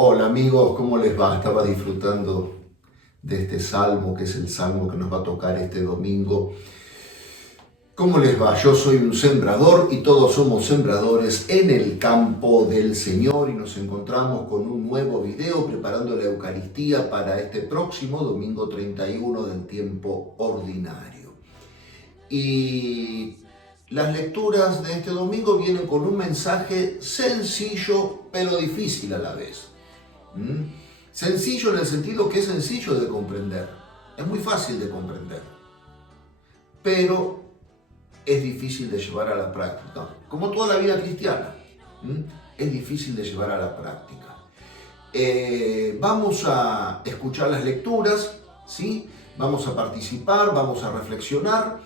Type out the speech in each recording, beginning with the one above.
Hola amigos, ¿cómo les va? Estaba disfrutando de este salmo, que es el salmo que nos va a tocar este domingo. ¿Cómo les va? Yo soy un sembrador y todos somos sembradores en el campo del Señor y nos encontramos con un nuevo video preparando la Eucaristía para este próximo domingo 31 del tiempo ordinario. Y las lecturas de este domingo vienen con un mensaje sencillo pero difícil a la vez. Sencillo en el sentido que es sencillo de comprender, es muy fácil de comprender, pero es difícil de llevar a la práctica, como toda la vida cristiana, es difícil de llevar a la práctica. Vamos a escuchar las lecturas, ¿sí? Vamos a participar, vamos a reflexionar,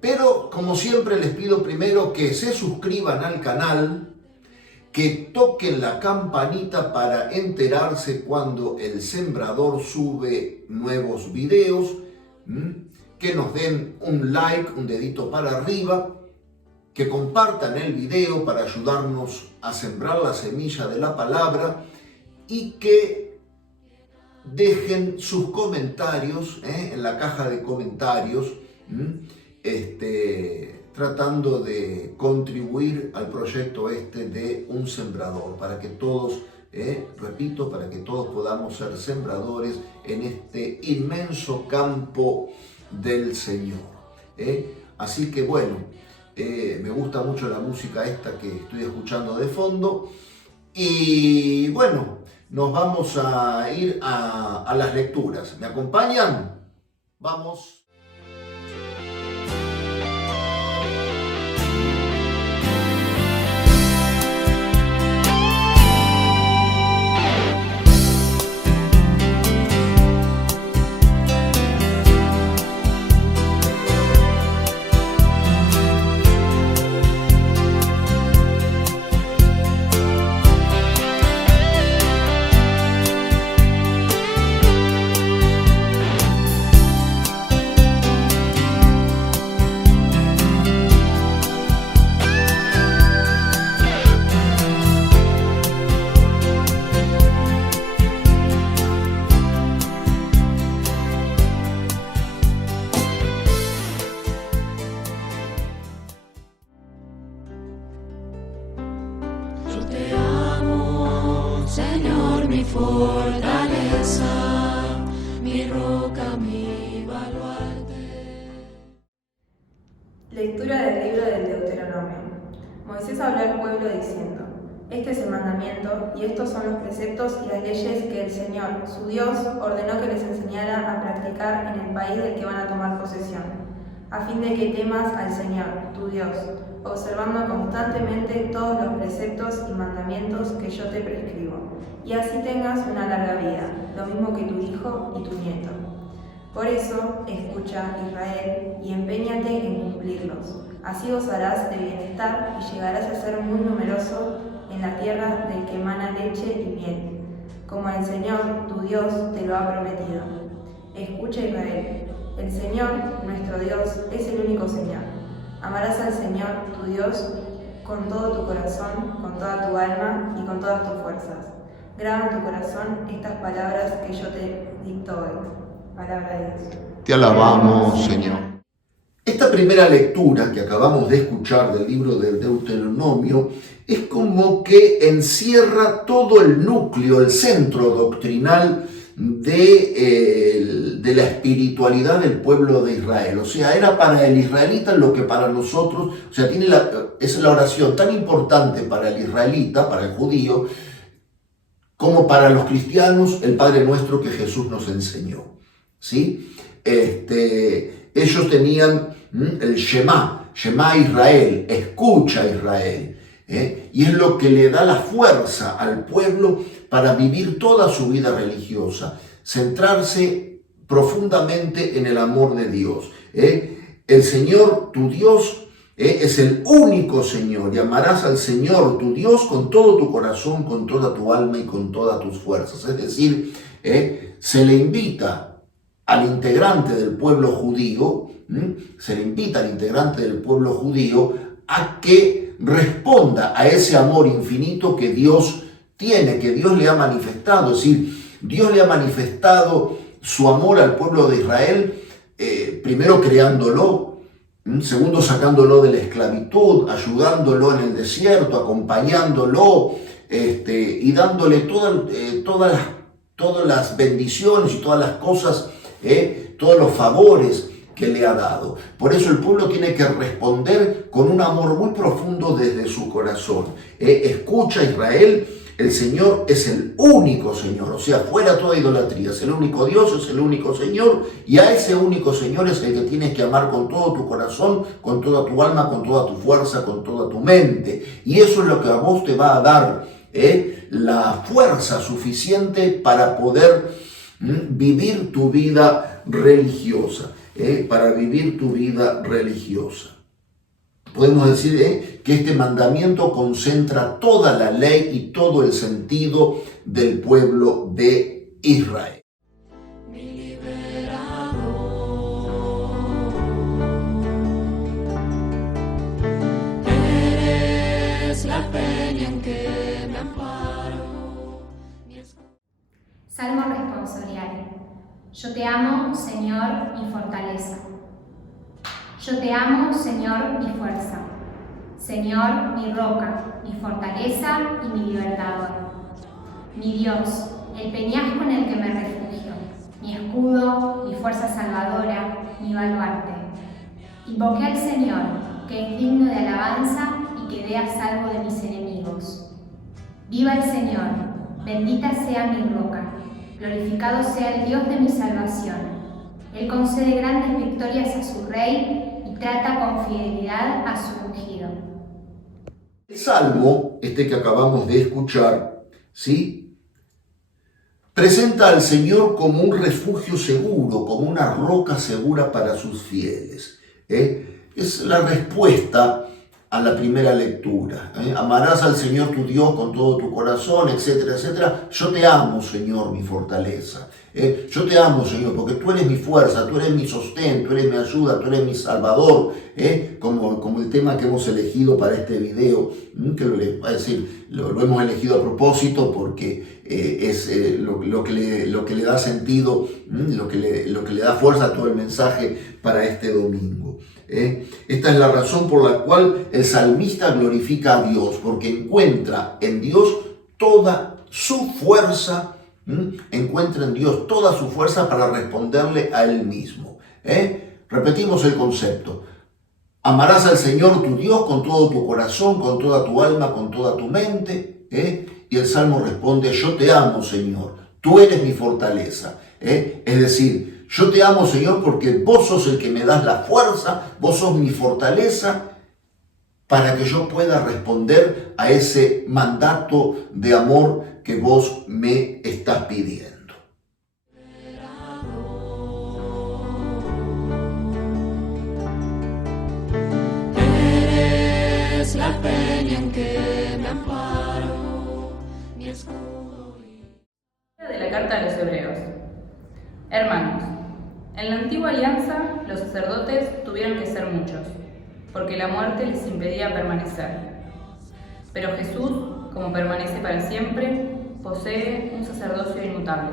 pero como siempre les pido primero que se suscriban al canal, que toquen la campanita para enterarse cuando el sembrador sube nuevos videos, que nos den un like, un dedito para arriba, que compartan el video para ayudarnos a sembrar la semilla de la palabra y que dejen sus comentarios en la caja de comentarios, tratando de contribuir al proyecto de un sembrador, para que todos, repito, para que todos podamos ser sembradores en este inmenso campo del Señor. Así que bueno, me gusta mucho la música esta que estoy escuchando de fondo y bueno, nos vamos a ir a las lecturas. ¿Me acompañan? Vamos. Señor, mi fortaleza, mi roca, mi baluarte. Lectura del libro del Deuteronomio. Moisés habló al pueblo diciendo: Este es el mandamiento y estos son los preceptos y las leyes que el Señor, su Dios, ordenó que les enseñara a practicar en el país del que van a tomar posesión, a fin de que temas al Señor, tu Dios, observando constantemente todos los preceptos y mandamientos que yo te prescribo, y así tengas una larga vida, lo mismo que tu hijo y tu nieto. Por eso, escucha, Israel, y empeñate en cumplirlos. Así gozarás de bienestar y llegarás a ser muy numeroso en la tierra del que emana leche y miel, como el Señor, tu Dios, te lo ha prometido. Escucha, Israel, el Señor, nuestro Dios, es el único Señor. Amarás al Señor, tu Dios, con todo tu corazón, con toda tu alma y con todas tus fuerzas. Graba en tu corazón estas palabras que yo te dicto hoy. Palabra de Dios. Te alabamos, Señor. Esta primera lectura que acabamos de escuchar del libro del Deuteronomio es como que encierra todo el núcleo, el centro doctrinal de la espiritualidad del pueblo de Israel. O sea, era para el israelita lo que para nosotros, o sea, es la oración tan importante para el israelita, para el judío, como para los cristianos, el Padre Nuestro que Jesús nos enseñó, ¿sí? Ellos tenían el Shema Israel, escucha Israel, y es lo que le da la fuerza al pueblo para vivir toda su vida religiosa, centrarse profundamente en el amor de Dios. El Señor, tu Dios, es el único Señor, y amarás al Señor, tu Dios, con todo tu corazón, con toda tu alma y con todas tus fuerzas. Es decir, se le invita al integrante del pueblo judío, a que responda a ese amor infinito que Dios tiene, que Dios le ha manifestado. Es decir, Dios le ha manifestado su amor al pueblo de Israel, primero creándolo, segundo sacándolo de la esclavitud, ayudándolo en el desierto, acompañándolo, y dándole todas las bendiciones y todas las cosas, todos los favores que le ha dado. Por eso el pueblo tiene que responder con un amor muy profundo desde su corazón. Escucha, Israel, el Señor es el único Señor, o sea, fuera toda idolatría, es el único Dios, es el único Señor, y a ese único Señor es el que tienes que amar con todo tu corazón, con toda tu alma, con toda tu fuerza, con toda tu mente. Y eso es lo que a vos te va a dar la fuerza suficiente para poder vivir tu vida religiosa. Para vivir tu vida religiosa. Podemos decir que este mandamiento concentra toda la ley y todo el sentido del pueblo de Israel. Mi liberador, eres la peña en que me amparo. Salmo responsorial. Yo te amo, Señor, mi fortaleza. Yo te amo, Señor, mi fuerza. Señor, mi roca, mi fortaleza y mi libertador. Mi Dios, el peñasco en el que me refugio, mi escudo, mi fuerza salvadora, mi baluarte. Invoqué al Señor, que es digno de alabanza y que dé a salvo de mis enemigos. Viva el Señor, bendita sea mi roca. Glorificado sea el Dios de mi salvación. Él concede grandes victorias a su rey y trata con fidelidad a su ungido. El salmo, que acabamos de escuchar, ¿sí?, presenta al Señor como un refugio seguro, como una roca segura para sus fieles. Es la respuesta a la primera lectura. Amarás al Señor tu Dios con todo tu corazón, etcétera, etcétera. Yo te amo, Señor, mi fortaleza. Yo te amo, Señor, porque tú eres mi fuerza, tú eres mi sostén, tú eres mi ayuda, tú eres mi salvador. Como el tema que hemos elegido para este video, que lo hemos elegido a propósito porque es lo que le da sentido, lo que le da fuerza a todo el mensaje para este domingo. Esta es la razón por la cual el salmista glorifica a Dios, porque encuentra en Dios toda su fuerza, encuentra en Dios toda su fuerza para responderle a Él mismo. Repetimos el concepto. Amarás al Señor tu Dios con todo tu corazón, con toda tu alma, con toda tu mente. Y el Salmo responde, yo te amo, Señor, tú eres mi fortaleza. Es decir, yo te amo, Señor, porque vos sos el que me das la fuerza, vos sos mi fortaleza para que yo pueda responder a ese mandato de amor que vos me estás pidiendo. Eres la peña en que me amparo, mi escudo. De la carta a los Hebreos. Hermanos, en la antigua alianza los sacerdotes tuvieron que ser muchos, porque la muerte les impedía permanecer. Pero Jesús, como permanece para siempre, posee un sacerdocio inmutable.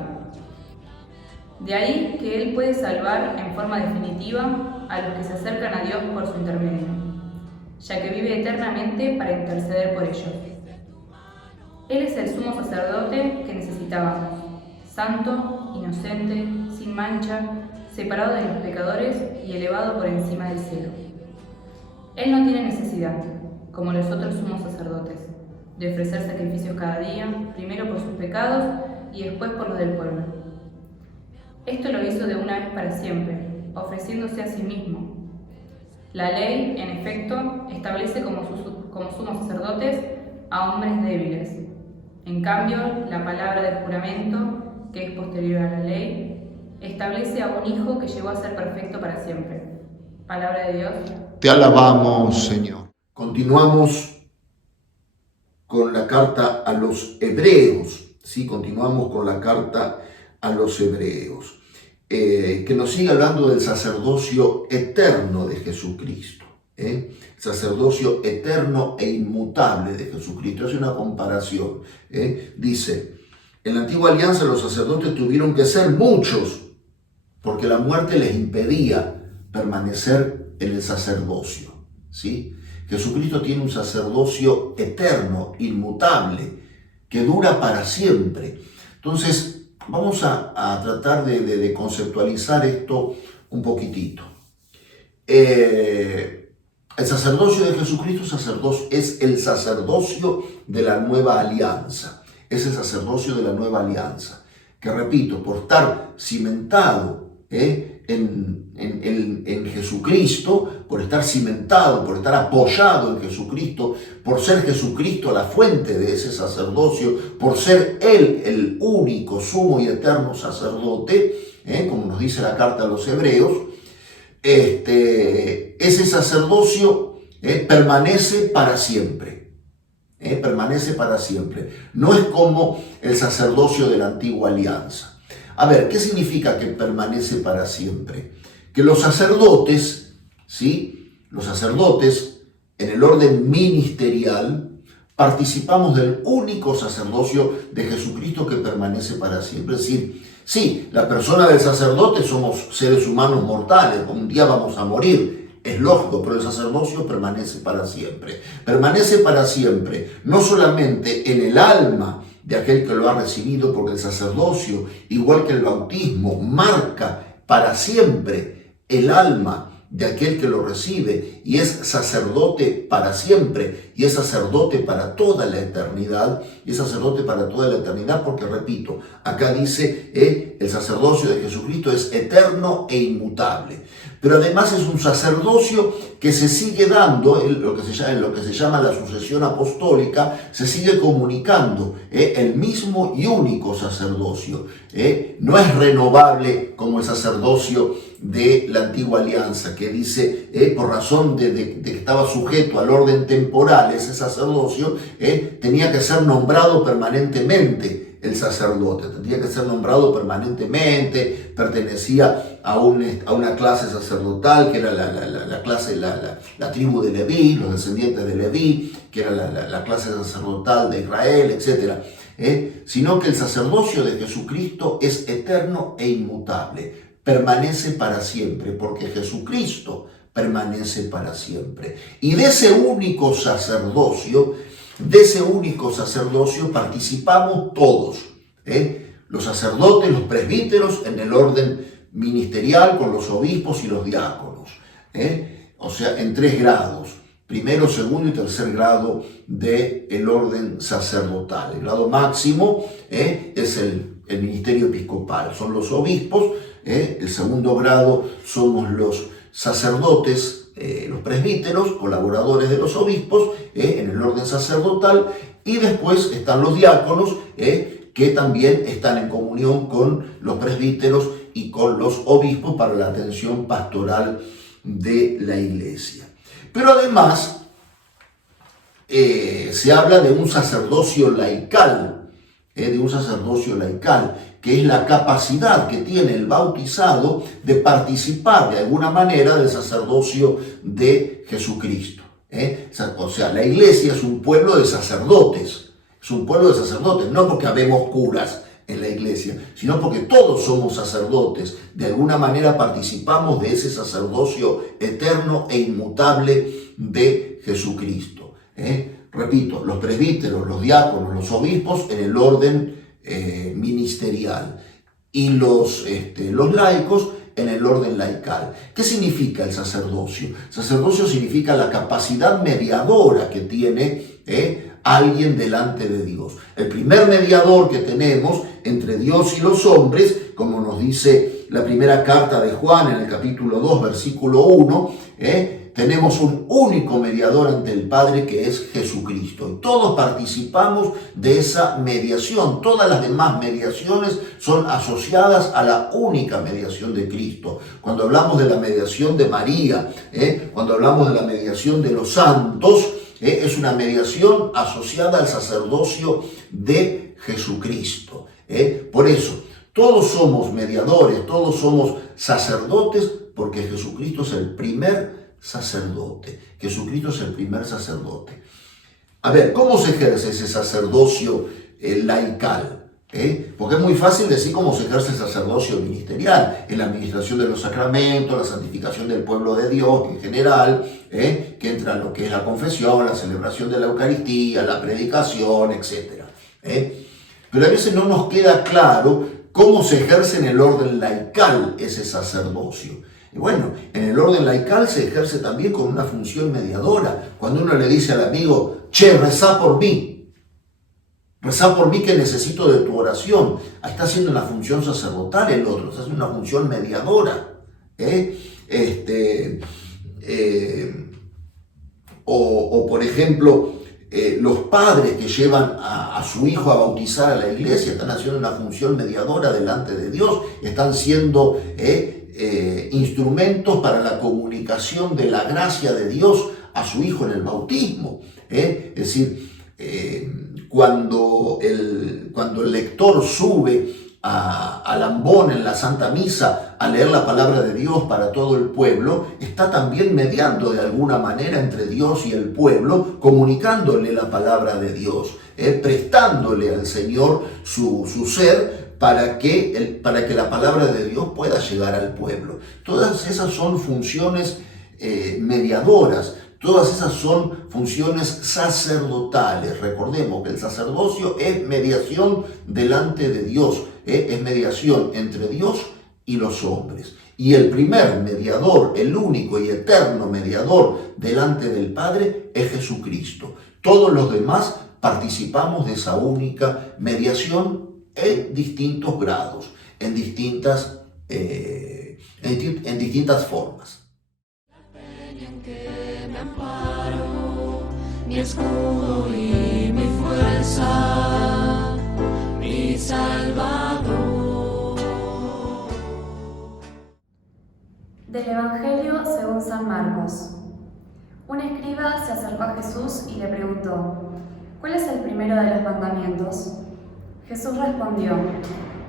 De ahí que Él puede salvar en forma definitiva a los que se acercan a Dios por su intermedio, ya que vive eternamente para interceder por ellos. Él es el sumo sacerdote que necesitábamos, santo, inocente, sin mancha, separado de los pecadores y elevado por encima del cielo. Él no tiene necesidad, como los otros sumos sacerdotes, de ofrecer sacrificios cada día, primero por sus pecados y después por los del pueblo. Esto lo hizo de una vez para siempre, ofreciéndose a sí mismo. La ley, en efecto, establece como sumos sacerdotes a hombres débiles. En cambio, la palabra del juramento, que es posterior a la ley, establece a un hijo que llegó a ser perfecto para siempre. Palabra de Dios. Te alabamos, Señor. Continuamos con la carta a los Hebreos, ¿sí? Continuamos con la carta a los Hebreos, que nos sigue hablando del sacerdocio eterno de Jesucristo. El sacerdocio eterno e inmutable de Jesucristo. Es una comparación. Dice, en la antigua alianza los sacerdotes tuvieron que ser muchos, porque la muerte les impedía permanecer en el sacerdocio. ¿Sí? Jesucristo tiene un sacerdocio eterno, inmutable, que dura para siempre. Entonces, vamos a tratar de conceptualizar esto un poquitito. El sacerdocio de Jesucristo es el sacerdocio de la nueva alianza. Es el sacerdocio de la nueva alianza. Que repito, por estar cimentado en Jesucristo, por estar cimentado, por estar apoyado en Jesucristo, por ser Jesucristo la fuente de ese sacerdocio, por ser Él el único, sumo y eterno sacerdote, como nos dice la carta a los Hebreos, ese sacerdocio permanece para siempre. Permanece para siempre. No es como el sacerdocio de la antigua alianza. A ver, ¿qué significa que permanece para siempre? Que los sacerdotes, ¿sí? Los sacerdotes, en el orden ministerial, participamos del único sacerdocio de Jesucristo que permanece para siempre. Es decir, sí, la persona del sacerdote somos seres humanos mortales, un día vamos a morir, es lógico, pero el sacerdocio permanece para siempre. Permanece para siempre, no solamente en el alma de aquel que lo ha recibido, porque el sacerdocio, igual que el bautismo, marca para siempre el alma de aquel que lo recibe y es sacerdote para siempre y es sacerdote para toda la eternidad y es sacerdote para toda la eternidad porque, repito, acá dice el sacerdocio de Jesucristo es eterno e inmutable, pero además es un sacerdocio que se sigue dando, lo que se llama la sucesión apostólica, se sigue comunicando, el mismo y único sacerdocio, no es renovable como el sacerdocio de la antigua alianza, que dice, por razón de que estaba sujeto al orden temporal, ese sacerdocio, tenía que ser nombrado permanentemente el sacerdote, tenía que ser nombrado permanentemente, pertenecía a una clase sacerdotal, que era la tribu de Leví, los descendientes de Leví, que era la clase sacerdotal de Israel, etc. Sino que el sacerdocio de Jesucristo es eterno e inmutable. Permanece para siempre, porque Jesucristo permanece para siempre. Y de ese único sacerdocio participamos todos, los sacerdotes, los presbíteros en el orden ministerial con los obispos y los diáconos, o sea, en 3 grados, primero, segundo y tercer grado del orden sacerdotal. El grado máximo es el ministerio episcopal, son los obispos. El segundo grado somos los sacerdotes, los presbíteros, colaboradores de los obispos, en el orden sacerdotal, y después están los diáconos, que también están en comunión con los presbíteros y con los obispos para la atención pastoral de la iglesia. Pero además se habla de un sacerdocio laical, que es la capacidad que tiene el bautizado de participar de alguna manera del sacerdocio de Jesucristo. O sea, la iglesia es un pueblo de sacerdotes, no porque habemos curas en la iglesia, sino porque todos somos sacerdotes, de alguna manera participamos de ese sacerdocio eterno e inmutable de Jesucristo. Repito, los presbíteros, los diáconos, los obispos en el orden ministerial y los laicos en el orden laical. ¿Qué significa el sacerdocio? El sacerdocio significa la capacidad mediadora que tiene alguien delante de Dios. El primer mediador que tenemos entre Dios y los hombres, como nos dice la primera carta de Juan en el capítulo 2, versículo 1, tenemos un único mediador ante el Padre que es Jesucristo. Y todos participamos de esa mediación. Todas las demás mediaciones son asociadas a la única mediación de Cristo. Cuando hablamos de la mediación de María, cuando hablamos de la mediación de los santos, es una mediación asociada al sacerdocio de Jesucristo. Por eso, todos somos mediadores, todos somos sacerdotes, porque Jesucristo es el primer sacerdote. Jesucristo es el primer sacerdote. A ver, ¿cómo se ejerce ese sacerdocio laical? Porque es muy fácil decir cómo se ejerce el sacerdocio ministerial, en la administración de los sacramentos, la santificación del pueblo de Dios en general, que entra en lo que es la confesión, la celebración de la Eucaristía, la predicación, etc. Pero a veces no nos queda claro cómo se ejerce en el orden laical ese sacerdocio. Y bueno, en el orden laical se ejerce también con una función mediadora. Cuando uno le dice al amigo, che, rezá por mí que necesito de tu oración. Ahí está haciendo una función sacerdotal el otro, está haciendo una función mediadora. O por ejemplo, los padres que llevan a su hijo a bautizar a la iglesia están haciendo una función mediadora delante de Dios, están siendo instrumentos para la comunicación de la gracia de Dios a su hijo en el bautismo. Es decir, cuando el lector sube al ambón en la Santa Misa a leer la palabra de Dios para todo el pueblo, está también mediando de alguna manera entre Dios y el pueblo, comunicándole la palabra de Dios, prestándole al Señor su ser para que la palabra de Dios pueda llegar al pueblo. Todas esas son funciones mediadoras. Todas esas son funciones sacerdotales. Recordemos que el sacerdocio es mediación delante de Dios, es mediación entre Dios y los hombres. Y el primer mediador, el único y eterno mediador delante del Padre es Jesucristo. Todos los demás participamos de esa única mediación en distintos grados, en distintas formas. Mi escudo y mi fuerza, mi Salvador. Del Evangelio según San Marcos. Un escriba se acercó a Jesús y le preguntó: ¿cuál es el primero de los mandamientos? Jesús respondió: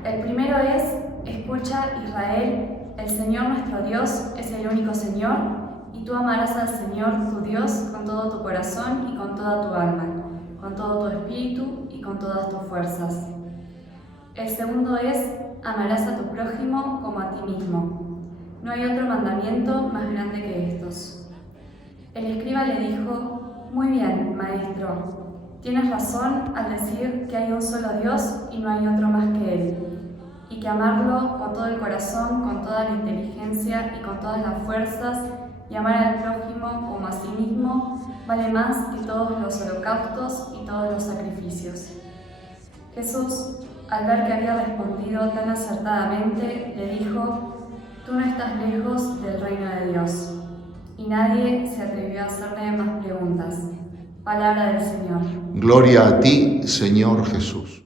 el primero es: escucha, Israel, el Señor nuestro Dios es el único Señor, y tú amarás al Señor tu Dios con todo tu corazón y con toda tu alma, con todo tu espíritu y con todas tus fuerzas. El segundo es: amarás a tu prójimo como a ti mismo. No hay otro mandamiento más grande que estos. El escriba le dijo: muy bien, maestro, tienes razón al decir que hay un solo Dios y no hay otro más que Él, y que amarlo con todo el corazón, con toda la inteligencia y con todas las fuerzas, y amar al prójimo como a sí mismo, vale más que todos los holocaustos y todos los sacrificios. Jesús, al ver que había respondido tan acertadamente, le dijo: tú no estás lejos del reino de Dios. Y nadie se atrevió a hacerle más preguntas. Palabra del Señor. Gloria a ti, Señor Jesús.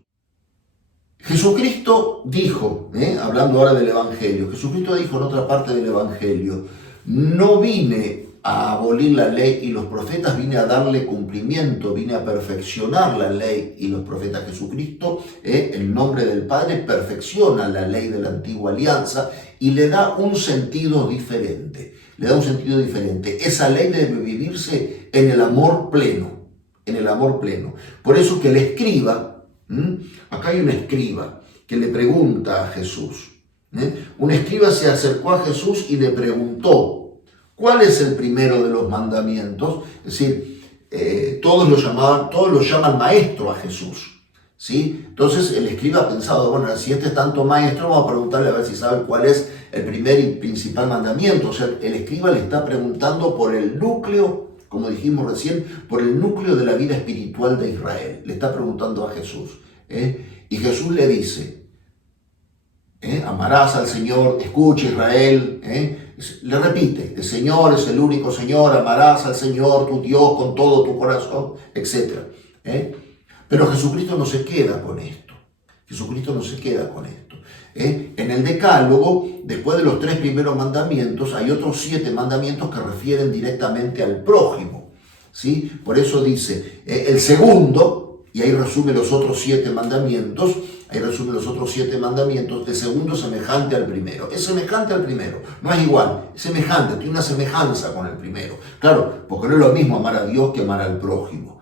Jesucristo dijo, hablando ahora del Evangelio, Jesucristo dijo en otra parte del Evangelio: no vine a abolir la ley y los profetas, vine a darle cumplimiento, vine a perfeccionar la ley y los profetas. Jesucristo, en nombre del Padre, perfecciona la ley de la antigua alianza y le da un sentido diferente. Esa ley debe vivirse en el amor pleno, Por eso que el escriba, acá hay un escriba que le pregunta a Jesús. Un escriba se acercó a Jesús y le preguntó: ¿cuál es el primero de los mandamientos? Es decir, todos lo llaman maestro a Jesús, ¿sí? Entonces el escriba ha pensado: bueno, si este es tanto maestro, vamos a preguntarle a ver si sabe cuál es el primer y principal mandamiento. O sea, el escriba le está preguntando por el núcleo, como dijimos recién, por el núcleo de la vida espiritual de Israel. Le está preguntando a Jesús. Y Jesús le dice: amarás al Señor, escucha Israel, le repite: el Señor es el único Señor, amarás al Señor tu Dios con todo tu corazón, etc. Pero Jesucristo no se queda con esto. En el Decálogo, después de los 3 primeros mandamientos, hay otros 7 mandamientos que refieren directamente al prójimo, ¿sí? Por eso dice, el segundo, y ahí resume los otros 7 mandamientos, ahí resumen los otros 7 mandamientos, el segundo es semejante al primero. Es semejante al primero, no es igual, es semejante, tiene una semejanza con el primero. Claro, porque no es lo mismo amar a Dios que amar al prójimo.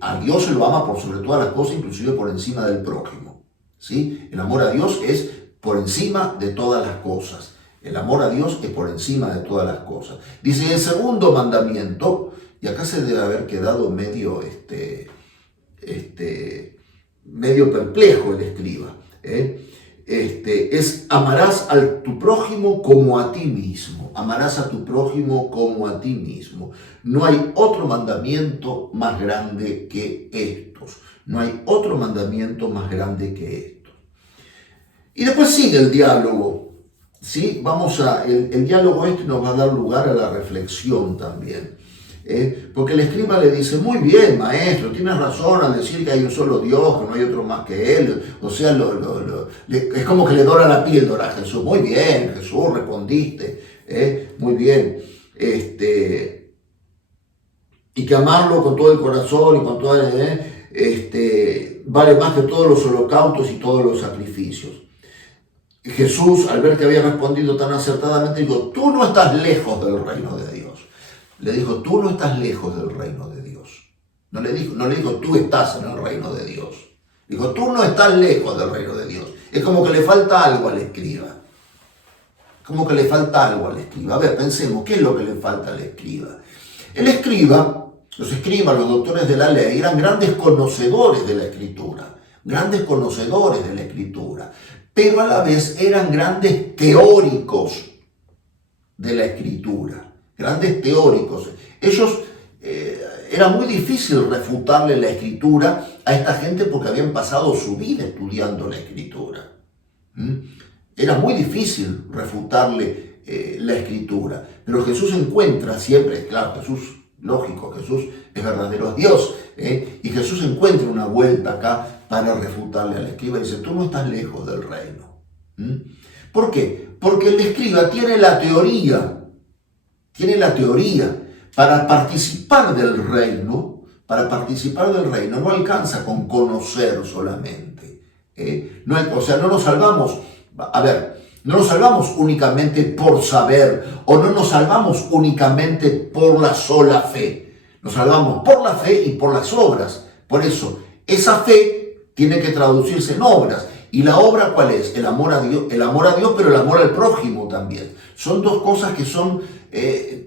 A Dios se lo ama por sobre todas las cosas, inclusive por encima del prójimo. ¿Sí? El amor a Dios es por encima de todas las cosas. El amor a Dios es por encima de todas las cosas. Dice el segundo mandamiento, y acá se debe haber quedado medio perplejo el escriba. Es amarás a tu prójimo como a ti mismo. Amarás a tu prójimo como a ti mismo. No hay otro mandamiento más grande que estos. No hay otro mandamiento más grande que estos. Y después sigue el diálogo. ¿Sí? El diálogo nos va a dar lugar a la reflexión también. Porque el escriba le dice, muy bien, maestro, tienes razón al decir que hay un solo Dios, que no hay otro más que Él. O sea, es como que le dora la píldora a Jesús. Muy bien, Jesús, respondiste. Muy bien. Y que amarlo con todo el corazón y con toda vale más que todos los holocaustos y todos los sacrificios. Jesús, al ver que había respondido tan acertadamente, dijo, tú no estás lejos del reino de Dios. Le dijo, tú no estás lejos del reino de Dios. No le dijo, tú estás en el reino de Dios. Dijo, tú no estás lejos del reino de Dios. Es como que le falta algo al escriba. A ver, pensemos, ¿qué es lo que le falta al escriba? El escriba, los escribas, los doctores de la ley, eran grandes conocedores de la Escritura. Pero a la vez eran grandes teóricos de la Escritura. Grandes teóricos. Ellos, era muy difícil refutarle la Escritura a esta gente porque habían pasado su vida estudiando la Escritura. Era muy difícil refutarle la Escritura. Pero Jesús encuentra siempre, claro, Jesús es verdadero Dios, y Jesús encuentra una vuelta acá para refutarle al escriba y dice, tú no estás lejos del reino. ¿Por qué? Porque el escriba tiene la teoría. Para participar del reino no alcanza con conocer solamente. No nos salvamos, no nos salvamos únicamente por saber o no nos salvamos únicamente por la sola fe. Nos salvamos por la fe y por las obras. Por eso, esa fe tiene que traducirse en obras. ¿Y la obra cuál es? El amor a Dios, pero el amor al prójimo también. Son dos cosas que son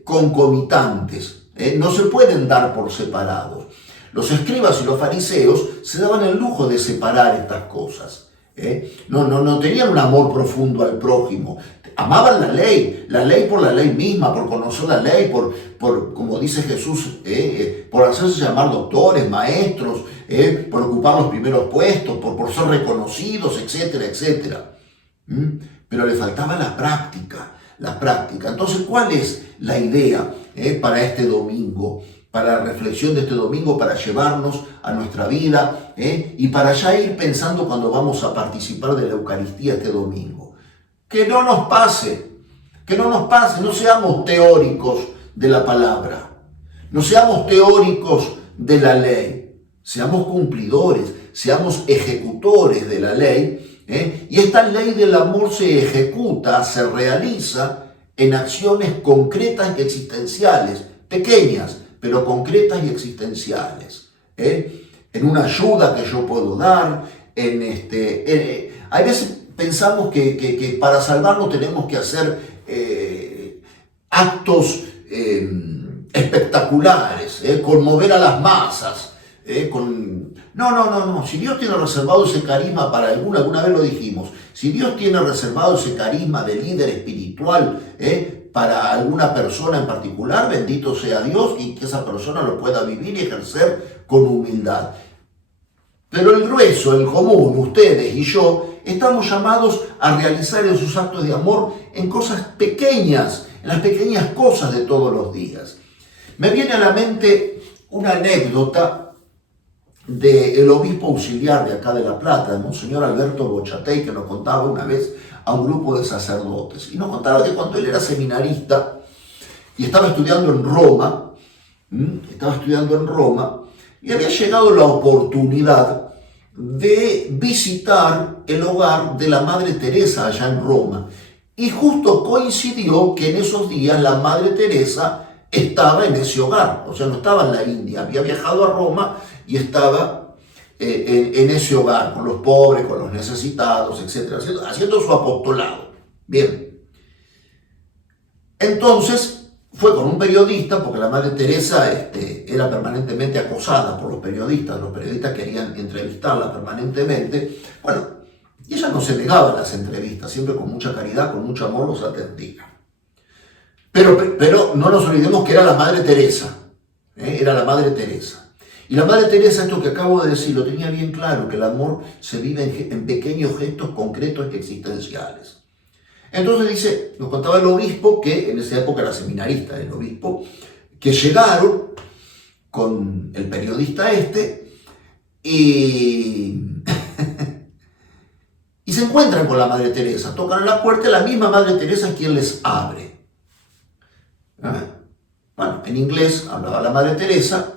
concomitantes. No se pueden dar por separados. Los escribas y los fariseos se daban el lujo de separar estas cosas. No tenían un amor profundo al prójimo. Amaban la ley por la ley misma, por conocer la ley, por como dice Jesús, por hacerse llamar doctores, maestros, por ocupar los primeros puestos, por ser reconocidos, etcétera, etcétera. Pero le faltaba la práctica. Entonces, ¿cuál es la idea para este domingo? Para la reflexión de este domingo, para llevarnos a nuestra vida y para ya ir pensando cuando vamos a participar de la Eucaristía este domingo. Que no nos pase, no seamos teóricos de la palabra, no seamos teóricos de la ley, seamos cumplidores, seamos ejecutores de la ley. Y esta ley del amor se ejecuta, se realiza en acciones concretas y existenciales, pequeñas, pero concretas y existenciales. En una ayuda que yo puedo dar, hay veces pensamos que para salvarnos tenemos que hacer actos espectaculares, conmover a las masas, No. Si Dios tiene reservado ese carisma para alguna vez lo dijimos, si Dios tiene reservado ese carisma de líder espiritual para alguna persona en particular, bendito sea Dios y que esa persona lo pueda vivir y ejercer con humildad. Pero el grueso, el común, ustedes y yo, estamos llamados a realizar esos actos de amor en cosas pequeñas, en las pequeñas cosas de todos los días. Me viene a la mente una anécdota del obispo auxiliar de acá de La Plata, de Monseñor Alberto Bochatey, que nos contaba una vez a un grupo de sacerdotes. Y nos contaba que cuando él era seminarista y estaba estudiando en Roma, y había llegado la oportunidad de visitar el hogar de la Madre Teresa allá en Roma. Y justo coincidió que en esos días la Madre Teresa estaba en ese hogar, o sea, no estaba en la India, había viajado a Roma y estaba en ese hogar, con los pobres, con los necesitados, etc., haciendo su apostolado. Bien. Entonces, fue con un periodista, porque la Madre Teresa era permanentemente acosada por los periodistas querían entrevistarla permanentemente. Bueno, y ella no se negaba a las entrevistas, siempre con mucha caridad, con mucho amor los atendía. Pero no nos olvidemos que era la Madre Teresa, era la Madre Teresa. Y la Madre Teresa, esto que acabo de decir, lo tenía bien claro, que el amor se vive en pequeños gestos concretos y existenciales. Entonces dice, nos contaba el obispo, que en esa época era seminarista, el obispo, que llegaron con el periodista y se encuentran con la Madre Teresa, tocan a la puerta y la misma Madre Teresa es quien les abre. Bueno, en inglés hablaba la Madre Teresa,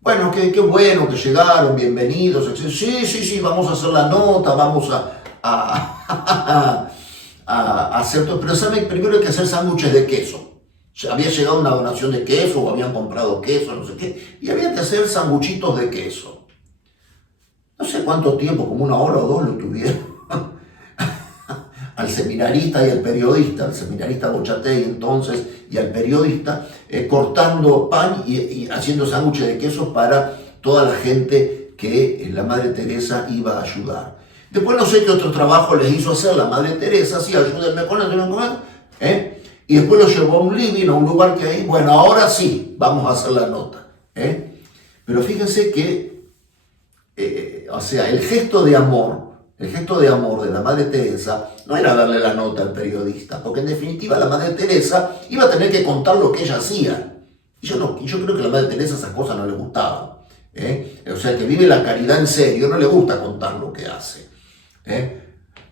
bueno, qué bueno que llegaron, bienvenidos, etc. Sí, vamos a hacer la nota, vamos a hacer todo, pero ¿saben? Primero hay que hacer sándwiches de queso. Había llegado una donación de queso o habían comprado queso, no sé qué, y había que hacer sanguchitos de queso. No sé cuánto tiempo, como 1 hora o 2 lo tuvieron. Al seminarista y al periodista, al seminarista Bochatey entonces y al periodista, cortando pan y haciendo sándwiches de queso para toda la gente que la Madre Teresa iba a ayudar. Después no sé qué otro trabajo les hizo hacer la Madre Teresa, sí, ayúdenme con eso, y después los llevó a un living, a un lugar que hay, bueno, ahora sí, vamos a hacer la nota. Pero fíjense que, o sea, el gesto de amor de la Madre Teresa no era darle la nota al periodista, porque en definitiva la Madre Teresa iba a tener que contar lo que ella hacía. Y yo creo que a la Madre Teresa esas cosas no le gustaban. O sea, que vive la caridad en serio, no le gusta contar lo que hace.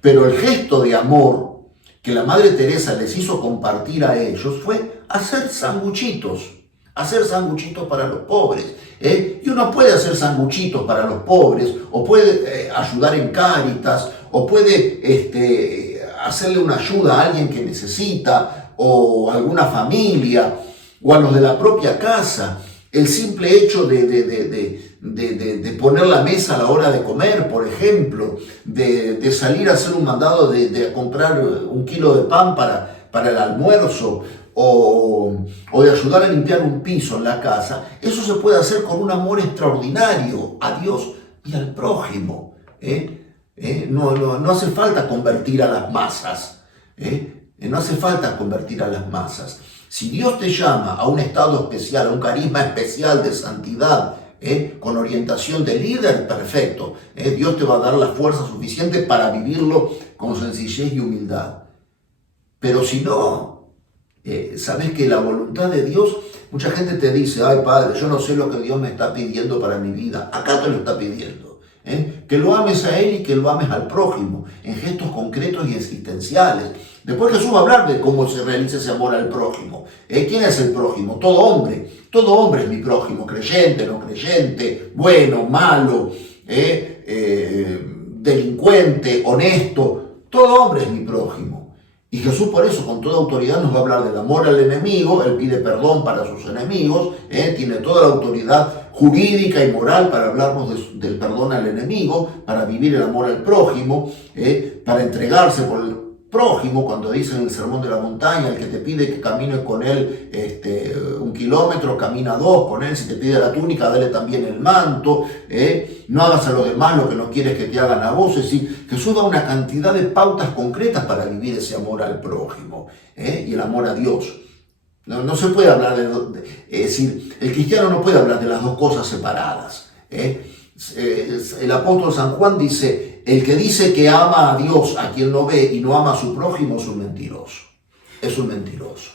Pero el gesto de amor que la Madre Teresa les hizo compartir a ellos fue hacer sanguchitos para los pobres. Y uno puede hacer sanguchitos para los pobres, o puede ayudar en Cáritas, o puede hacerle una ayuda a alguien que necesita, o a alguna familia, o a los de la propia casa. El simple hecho de poner la mesa a la hora de comer, por ejemplo, de salir a hacer un mandado de comprar 1 kilo de pan para el almuerzo, o de ayudar a limpiar un piso en la casa, eso se puede hacer con un amor extraordinario a Dios y al prójimo. No hace falta convertir a las masas. No hace falta convertir a las masas. Si Dios te llama a un estado especial, a un carisma especial de santidad, con orientación de líder, perfecto. Dios te va a dar la fuerza suficiente para vivirlo con sencillez y humildad. Pero si no, sabes que la voluntad de Dios, mucha gente te dice, ay Padre, yo no sé lo que Dios me está pidiendo para mi vida. Acá te lo está pidiendo. Que lo ames a Él y que lo ames al prójimo, en gestos concretos y existenciales. Después Jesús va a hablar de cómo se realiza ese amor al prójimo. ¿Quién es el prójimo? Todo hombre es mi prójimo, creyente, no creyente, bueno, malo, delincuente, honesto. Todo hombre es mi prójimo. Y Jesús por eso con toda autoridad nos va a hablar del amor al enemigo. Él pide perdón para sus enemigos, tiene toda la autoridad jurídica y moral para hablarnos del perdón al enemigo, para vivir el amor al prójimo, para entregarse por el prójimo, cuando dice en el Sermón de la Montaña, el que te pide que camines con él 1 kilómetro, camina 2 con él. Si te pide la túnica, dale también el manto. No hagas a los demás lo que no quieres que te hagan a vos. Es decir, Jesús da una cantidad de pautas concretas para vivir ese amor al prójimo y el amor a Dios. No se puede hablar es decir, el cristiano no puede hablar de las dos cosas separadas. El apóstol San Juan dice, el que dice que ama a Dios a quien no ve y no ama a su prójimo es un mentiroso. Es un mentiroso.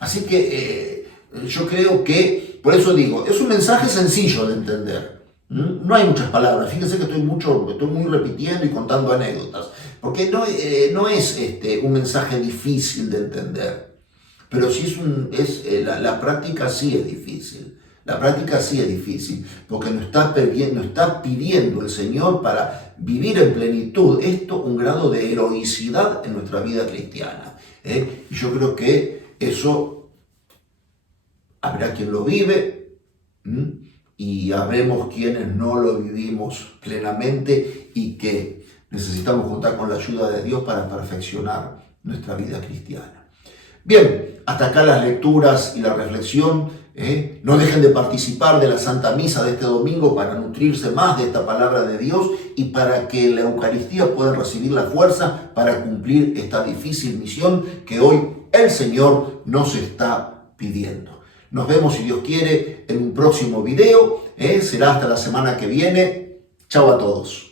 Así que yo creo que, por eso digo, es un mensaje sencillo de entender. No hay muchas palabras. Fíjense que estoy muy repitiendo y contando anécdotas, porque no es un mensaje difícil de entender. Pero sí la práctica sí es difícil. La práctica sí es difícil, porque nos está pidiendo el Señor para vivir en plenitud esto, un grado de heroicidad en nuestra vida cristiana. Y yo creo que eso habrá quien lo vive y habremos quienes no lo vivimos plenamente y que necesitamos contar con la ayuda de Dios para perfeccionar nuestra vida cristiana. Bien, hasta acá las lecturas y la reflexión. No dejen de participar de la Santa Misa de este domingo para nutrirse más de esta palabra de Dios y para que en la Eucaristía puedan recibir la fuerza para cumplir esta difícil misión que hoy el Señor nos está pidiendo. Nos vemos, si Dios quiere, en un próximo video. Será hasta la semana que viene. Chao a todos.